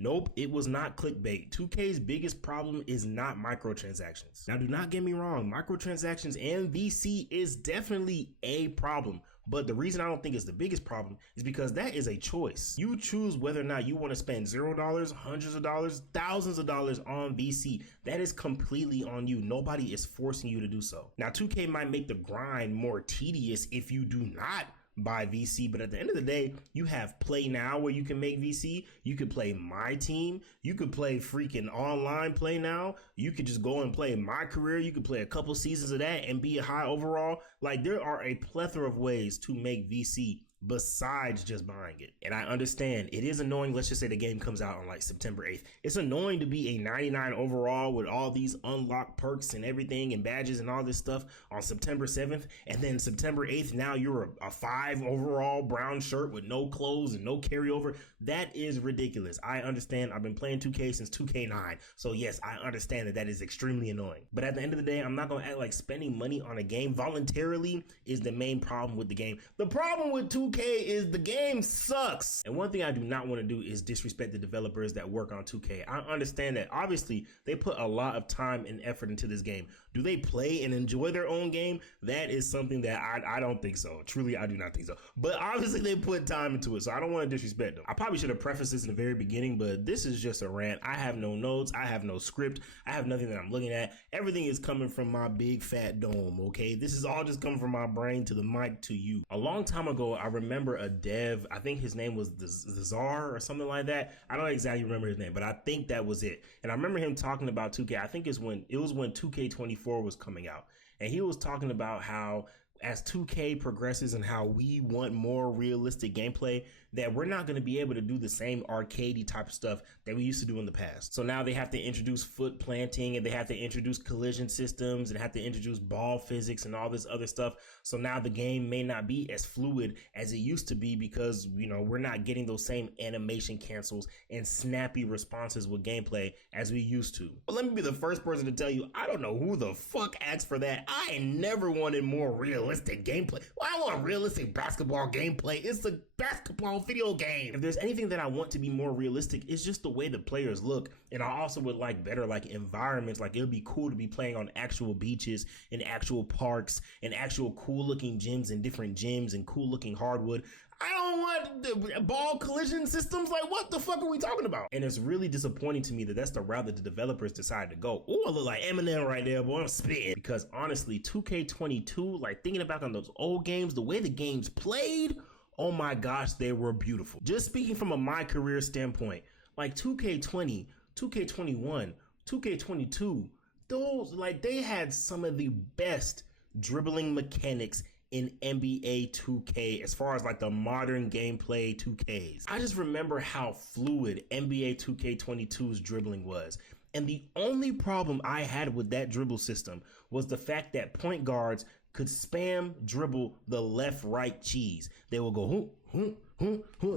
Nope, it was not clickbait. 2K's biggest problem is not microtransactions. Now, do not get me wrong, microtransactions and VC is definitely a problem. But the reason I don't think it's the biggest problem is because that is a choice. You choose whether or not you want to spend $0, hundreds of dollars, thousands of dollars on VC. That is completely on you. Nobody is forcing you to do so. Now, 2K might make the grind more tedious if you do not buy VC, but at the end of the day, you have Play Now where you can make VC. You could play My Team. You could play freaking online Play Now. You could just go and play My Career. You could play a couple seasons of that and be a high overall. Like, there are a plethora of ways to make VC besides just buying it. And I understand it is annoying. Let's just say the game comes out on like September 8th. It's annoying to be a 99 overall with all these unlocked perks and everything and badges and all this stuff on September 7th. And then September 8th, now you're a 5 overall brown shirt with no clothes and no carryover. That is ridiculous. I understand. I've been playing 2K since 2K9. So yes, I understand that that is extremely annoying. But at the end of the day, I'm not going to act like spending money on a game voluntarily is the main problem with the game. The problem with 2K is the game sucks. And one thing I do not want to do is disrespect the developers that work on 2K. I understand that obviously they put a lot of time and effort into this game. Do they play and enjoy their own game? That is something that I don't think so. Truly, I do not think so. But obviously they put time into it, so I don't want to disrespect them. I probably should have prefaced this in the very beginning, but this is just a rant. I have no notes. I have no script. I have nothing that I'm looking at. Everything is coming from my big fat dome, okay? This is all just coming from my brain to the mic to you. A long time ago, I remember a dev, I think his name was the Czar or something like that. I don't exactly remember his name, but I think that was it. And I remember him talking about 2K. I think it was when 2K24 was coming out. And he was talking about how as 2K progresses and how we want more realistic gameplay, that we're not going to be able to do the same arcadey type of stuff that we used to do in the past. So now they have to introduce foot planting and they have to introduce collision systems and have to introduce ball physics and all this other stuff. So now the game may not be as fluid as it used to be because, you know, we're not getting those same animation cancels and snappy responses with gameplay as we used to. But let me be the first person to tell you, I don't know who the fuck asked for that. I never wanted more realistic gameplay. Well, I want realistic basketball gameplay. It's a basketball video game. If there's anything that I want to be more realistic, it's just the way the players look. And I also would like better like environments. Like it would be cool to be playing on actual beaches and actual parks and actual cool looking gyms and different gyms and cool looking hardwood. I don't want the ball collision systems. Like, what the fuck are we talking about? And it's really disappointing to me that that's the route that the developers decided to go. Oh, I look like Eminem right there, boy. I'm spitting. Because honestly, 2K22, like thinking about on those old games, the way the games played, oh my gosh, they were beautiful. Just speaking from a My Career standpoint, like 2K20, 2K21, 2K22, those, like, they had some of the best dribbling mechanics in NBA 2K as far as like the modern gameplay 2Ks. I just remember how fluid NBA 2K22's dribbling was. And the only problem I had with that dribble system was the fact that point guards could spam dribble the left-right cheese. They will go,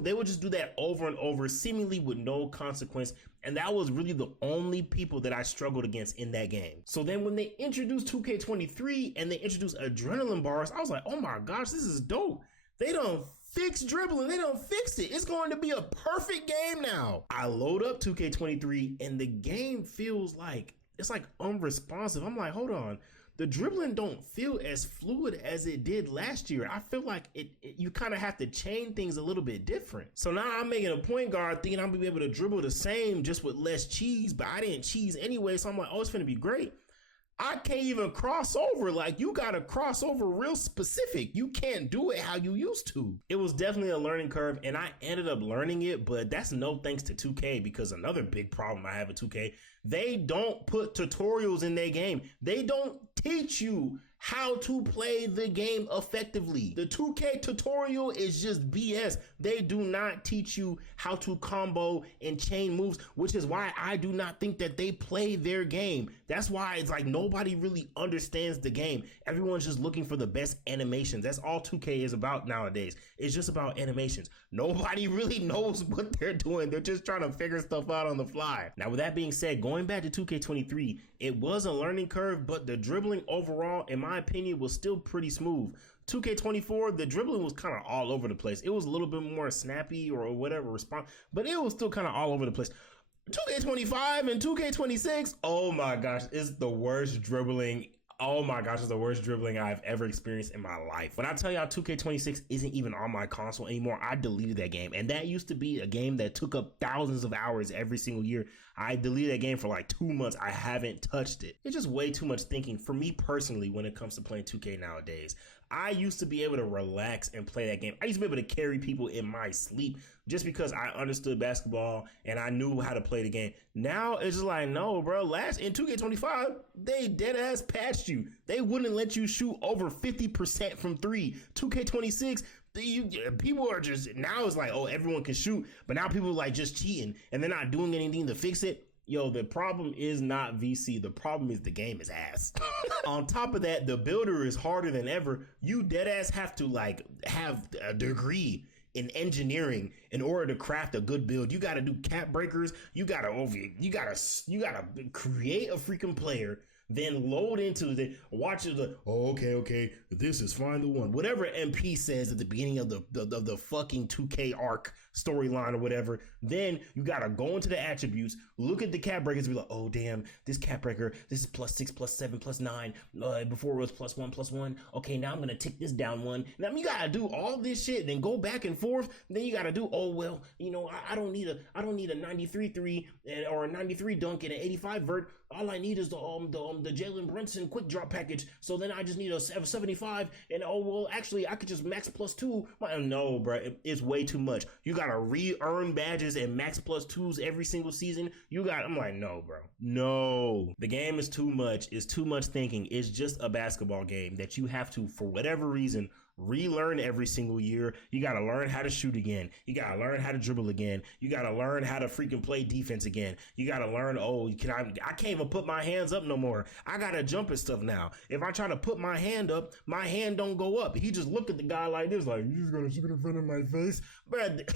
they would just do that over and over, seemingly with no consequence. And that was really the only people that I struggled against in that game. So then when they introduced 2K23 and they introduced adrenaline bars, I was like, oh my gosh, this is dope. They don't fix dribbling. They don't fix it. It's going to be a perfect game now. I load up 2K23 and the game feels like, it's like unresponsive. I'm like, hold on. The dribbling don't feel as fluid as it did last year. I feel like you kind of have to chain things a little bit different. So now I'm making a point guard thinking I'm gonna be able to dribble the same just with less cheese, but I didn't cheese anyway. So I'm like, oh, it's gonna be great. I can't even cross over. Like, you gotta cross over real specific. You can't do it how you used to. It was definitely a learning curve and I ended up learning it, but that's no thanks to 2K, because another big problem I have with 2K, they don't put tutorials in their game. They don't teach you how to play the game effectively. The 2K tutorial is just BS. They do not teach you how to combo and chain moves, which is why I do not think that they play their game. That's why it's like nobody really understands the game. Everyone's just looking for the best animations. That's all 2K is about nowadays. It's just about animations. Nobody really knows what they're doing. They're just trying to figure stuff out on the fly. Now, with that being said, going back to 2K23, it was a learning curve, but the dribbling overall, in my opinion, was still pretty smooth. 2K24, the dribbling was kind of all over the place. It was a little bit more snappy or whatever response, but it was still kind of all over the place. 2K25 and 2K26, oh my gosh, it's the worst dribbling. Oh my gosh, it's the worst dribbling I've ever experienced in my life. When I tell y'all 2K26 isn't even on my console anymore, I deleted that game. And that used to be a game that took up thousands of hours every single year. I deleted that game for like 2 months. I haven't touched it. It's just way too much thinking for me personally when it comes to playing 2K nowadays. I used to be able to relax and play that game. I used to be able to carry people in my sleep just because I understood basketball and I knew how to play the game. Now it's just like, no, bro. In 2K25, they dead ass patched you. They wouldn't let you shoot over 50% from three. 2K26, people are just, now it's like, oh, everyone can shoot, but now people are like just cheating and they're not doing anything to fix it. Yo, the problem is not VC. The problem is the game is ass. On top of that, the builder is harder than ever. You dead ass have to like have a degree in engineering in order to craft a good build. You got to do cap breakers. You got to create a freaking player, then load into the watch the okay, this is find the one, whatever MP says at the beginning of the fucking 2K arc storyline or whatever. Then you gotta go into the attributes, look at the cap breakers, and be like, oh damn, this cap breaker, this is +6 +7 +9. Before it was +1 okay, now I'm gonna tick this down one. Now you gotta do all this shit, then go back and forth. Then you gotta do, oh well, you know, I don't need a 93 3 or a 93 dunk and an 85 vert. All I need is the Jalen Brunson quick drop package. So then I just need a 75, and oh well, actually I could just max +2. No, bro, it's way too much. You gotta re-earn badges and max +2s every single season. I'm like, no, bro, no. The game is too much. It's too much thinking. It's just a basketball game that you have to, for whatever reason, relearn every single year. You got to learn how to shoot again. You got to learn how to dribble again. You got to learn how to freaking play defense again. You got to learn, I can't even put my hands up no more. I got to jump and stuff now. If I try to put my hand up, my hand don't go up. He just looked at the guy like this, like, you're just going to shoot in front of my face. But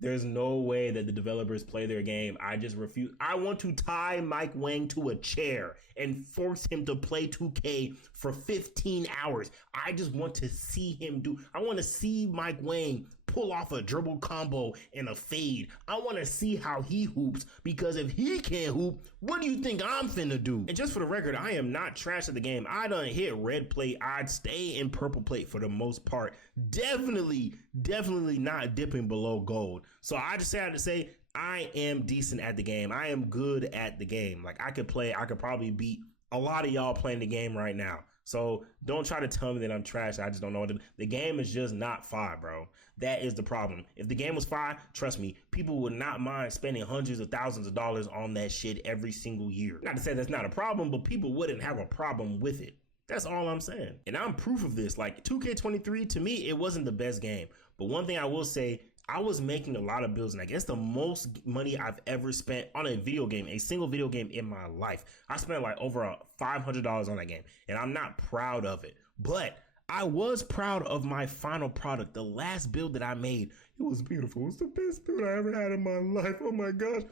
there's no way that the developers play their game. I just refuse. I want to tie Mike Wang to a chair and force him to play 2K for 15 hours. I just want to see him I want to see Mike Wang pull off a dribble combo and a fade. I want to see how he hoops, because if he can't hoop, what do you think I'm finna do? And just for the record, I am not trash at the game. I done hit red plate. I'd stay in purple plate for the most part. Definitely not dipping below gold. So I decided to say I am decent at the game. I am good at the game. Like I could probably beat a lot of y'all playing the game right now. So don't try to tell me that I'm trash. I just don't know. The game is just not fire, bro. That is the problem. If the game was fire, trust me, people would not mind spending hundreds of thousands of dollars on that shit every single year. Not to say that's not a problem, but people wouldn't have a problem with it. That's all I'm saying. And I'm proof of this. Like 2K23, to me, it wasn't the best game. But one thing I will say, I was making a lot of builds, and I guess the most money I've ever spent on a video game, a single video game in my life. I spent like over $500 on that game, and I'm not proud of it. But I was proud of my final product. The last build that I made, it was beautiful. It was the best build I ever had in my life. Oh my gosh.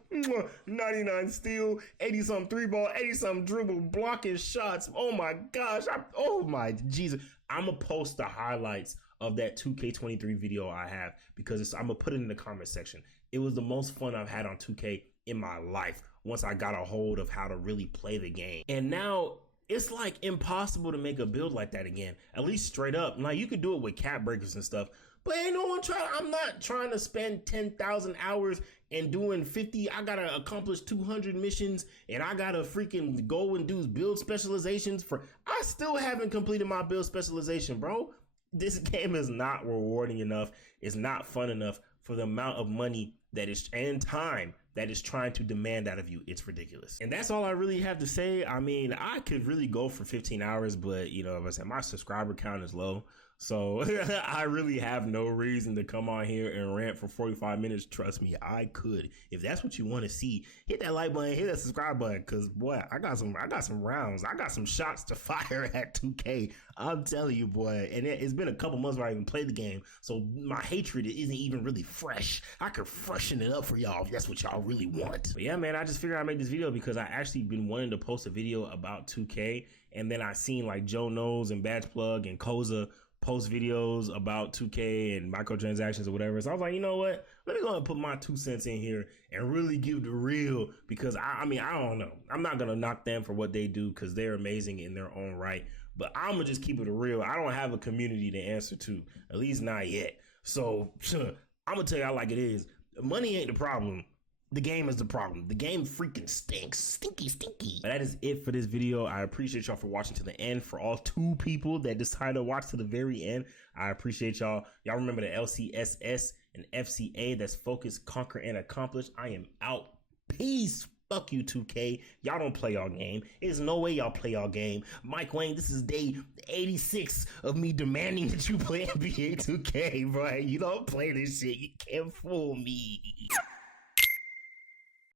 99 steal, 80-something 3-ball, 80-something dribble, blocking shots. Oh my gosh. Oh my Jesus. I'm going to post the highlights of that 2K23 video I have, because I'm gonna put it in the comment section. It was the most fun I've had on 2K in my life once I got a hold of how to really play the game. And now it's like impossible to make a build like that again, at least straight up. Like you could do it with cap breakers and stuff, but ain't no one trying. I'm not trying to spend 10,000 hours and doing 50. I gotta accomplish 200 missions, and I gotta freaking go and do build specializations I still haven't completed my build specialization, bro. This game is not rewarding enough. It's not fun enough for the amount of money that is and time that is trying to demand out of you. It's ridiculous. And that's all I really have to say. I mean, I could really go for 15 hours, but you know, as I said, my subscriber count is low. So I really have no reason to come on here and rant for 45 minutes. Trust me, I could. If that's what you want to see, hit that like button, hit that subscribe button, because boy, I got some rounds. I got some shots to fire at 2K. I'm telling you, boy. And it's been a couple months where I even played the game, so my hatred isn't even really fresh. I could freshen it up for y'all if that's what y'all really want. But yeah, man, I just figured I'd make this video because I actually been wanting to post a video about 2K, and then I seen like Joe Knows and Badge Plug and Koza post videos about 2K and microtransactions or whatever. So I was like, you know what? let me go ahead and put my 2 cents in here and really give the real, because I mean, I don't know. I'm not going to knock them for what they do because they're amazing in their own right. But I'm going to just keep it real. I don't have a community to answer to, at least not yet. So I'm going to tell y'all like it is. Money ain't the problem. The game is the problem. The game freaking stinks. Stinky, stinky. But that is it for this video. I appreciate y'all for watching to the end. For all 2 people that decided to watch to the very end, I appreciate y'all. Y'all remember the LCSS and FCA. That's Focus, Conquer, and Accomplish. I am out. Peace. Fuck you, 2K. Y'all don't play y'all game. There's no way y'all play y'all game. Mike Wayne, this is day 86 of me demanding that you play NBA 2K, bro. You don't play this shit. You can't fool me.